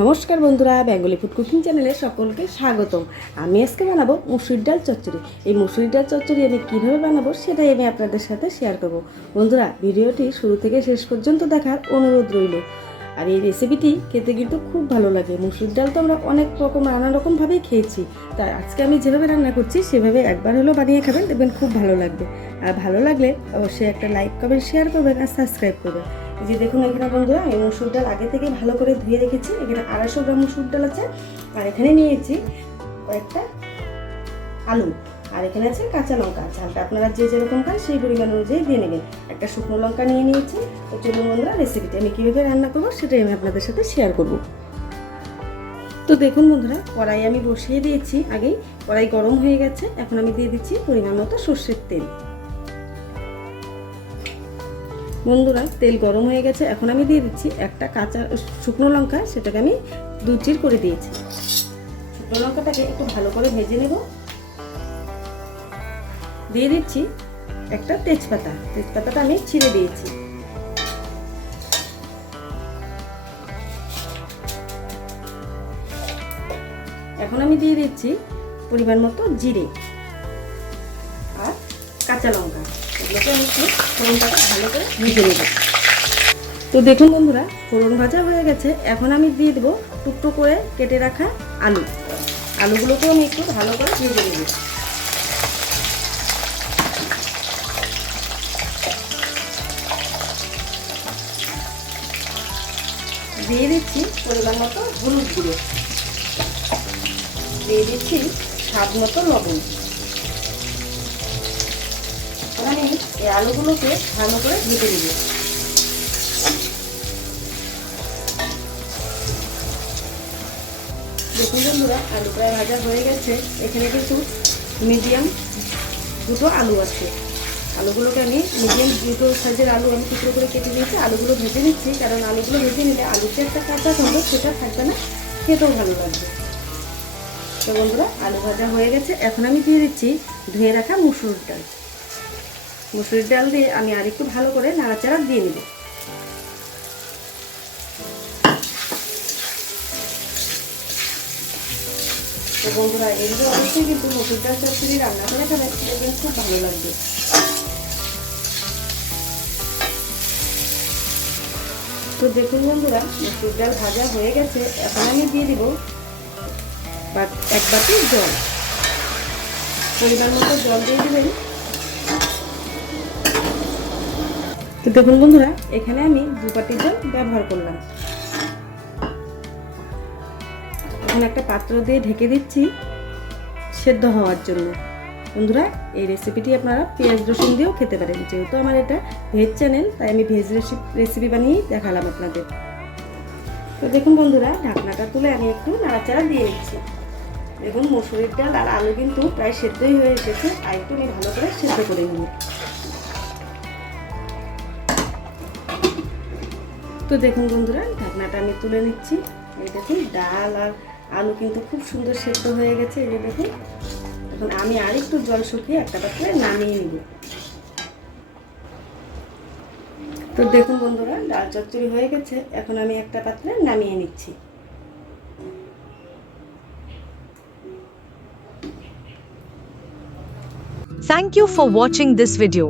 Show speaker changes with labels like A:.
A: নমস্কার বন্ধুরা, Bengali food cooking চ্যানেলে সকলকে স্বাগতম। আমি আজকে বানাবো মুসুর ডাল চচ্চড়ি। এই মুসুর ডাল চচ্চড়ি আমি কীভাবে বানাবো সেটাই আমি আপনাদের সাথে শেয়ার করব। বন্ধুরা, ভিডিওটি শুরু থেকে শেষ পর্যন্ত দেখার অনুরোধ রইল। আর এই রেসিপিটি খেতে কিন্তু খুব ভালো লাগে। মুসুর ডাল তো আমরা অনেক রকম, নানা রকমভাবেই খেয়েছি। তাই আজকে আমি যেভাবে রান্না করছি, সেভাবে একবার হলেও বানিয়ে খাবেন, দেখবেন খুব ভালো লাগবে। আর ভালো লাগলে অবশ্যই একটা লাইক কমেন্ট শেয়ার করবেন আর সাবস্ক্রাইব করবেন। এই যে দেখুন এখানে বন্ধুরা আমি মুসুর ডাল আগে থেকে ভালো করে ধুয়ে রেখেছি। এখানে আড়াইশো গ্রাম মুসুর ডাল আছে, আর এখানে নিয়েছি কয়েকটা আলু, আর এখানে আছে কাঁচা লঙ্কা। ঝালটা আপনারা যে যেরকম খান সেই পরিমাণ অনুযায়ী দিয়ে নেবেন। একটা শুকনো লঙ্কা নিয়ে নিয়েছি। তো চলুন বন্ধুরা রেসিপিটি আমি কীভাবে রান্না করব সেটাই আমি আপনাদের সাথে শেয়ার করব। তো দেখুন বন্ধুরা, কড়াই আমি বসিয়ে দিয়েছি আগেই। কড়াই গরম হয়ে গেছে, এখন আমি দিয়ে দিচ্ছি পরিমাণ মতো সর্ষের তেল। বন্ধুরা, তেল গরম হয়ে গেছে। এখন আমি দিয়ে দিচ্ছি একটা কাঁচা শুকনো লঙ্কা, সেটাকে আমি দু চির করে দিয়েছি। শুকনো লঙ্কাটাকে একটু ভালো করে ভেজে নেব। দিয়ে দিচ্ছি একটা তেজপাতা। তেজপাতাটা আমি ছিঁড়ে দিয়েছি। এখন আমি দিয়ে দিচ্ছি পরিমাণ মতো জিরে। কাঁচা লঙ্কা। এগুলোকে আমি একটু ফোড়নটাকে ভালো করে ভেজে নেব। তো দেখুন বন্ধুরা ফোড়ন ভাজা হয়ে গেছে। এখন আমি দিয়ে দেবো টুকরো করে কেটে রাখা আলু। আলুগুলোকেও আমি একটু ভালো করে ভেজে নেব। দিয়ে দিচ্ছি পরিমাণ মতো হলুদ গুঁড়ো। দিয়ে দিচ্ছি স্বাদ মতো লবণ। আমি এই আলুগুলোকে ভালো করে ভেজে নেব। দেখুন বন্ধুরা, আলু প্রায় ভাজা হয়ে গেছে। এখানে কিন্তু মিডিয়াম দুটো আলু আছে। আলুগুলোকে আমি মিডিয়াম দুটো সাইজের আলু আমি টুকরো করে কেটে দিয়েছি আলুগুলো ভেজে নিচ্ছি। কারণ আলুগুলো ভেজে নিলে আলুতে একটা কাঁচা থাকবে সেটা থাকবে না, খেতেও ভালো লাগবে। তো বন্ধুরা, আলু ভাজা হয়ে গেছে। এখন আমি দিয়ে দিচ্ছি ধুয়ে রাখা মুসুর ডাল। মুসুরির ডাল দিয়ে আমি আরেকটু ভালো করে নাড়াচাড়া দিয়ে নেব। তো বন্ধুরা এইভাবে অবশ্যই কিন্তু মুসুর ডাল চচ্চড়ি রান্না করে খাবেন দেখবেন খুব ভালো লাগবে। তো দেখুন বন্ধুরা, মুসুর ডাল ভাজা হয়ে গেছে, এখন আমি দিয়ে দিব এক বাটি জল। পরিমাণ মতো জল দিয়ে দেবেন। তো দেখুন বন্ধুরা, এখানে আমি দু বাটি জল ব্যবহার করলাম। এখন একটা পাত্র দিয়ে ঢেকে দিচ্ছি সেদ্ধ হওয়ার জন্য। বন্ধুরা, এই রেসিপিটি আপনারা পেঁয়াজ রসুন দিয়েও খেতে পারেন। যেহেতু আমার এটা ভেজ চ্যানেল তাই আমি ভেজ রেসিপি বানিয়েই দেখালাম আপনাদের। তো দেখুন বন্ধুরা, ঢাকনাটা তুলে আমি একটু নাড়াচাড়া দিয়ে দিচ্ছি। দেখুন মসুরির ডাল আর আলু কিন্তু প্রায় সেদ্ধই হয়ে এসেছে আর একটু আমি ভালো করে সেদ্ধ করে নিই। তো দেখুন বন্ধুরা, ঢাকনাটা আমি তুলে নিচ্ছি। এই দেখুন, ডাল আর আলু কিন্তু খুব সুন্দর সেদ্ধ হয়ে গেছে, এই দেখুন। এখন আমি আর একটু জল শুকিয়ে একটা পাত্রে নামিয়ে নিব। তো দেখুন বন্ধুরা, ডাল চচ্চড়ি হয়ে গেছে, এখন আমি একটা পাত্রে নামিয়ে নিচ্ছি।
B: Thank you for watching this video.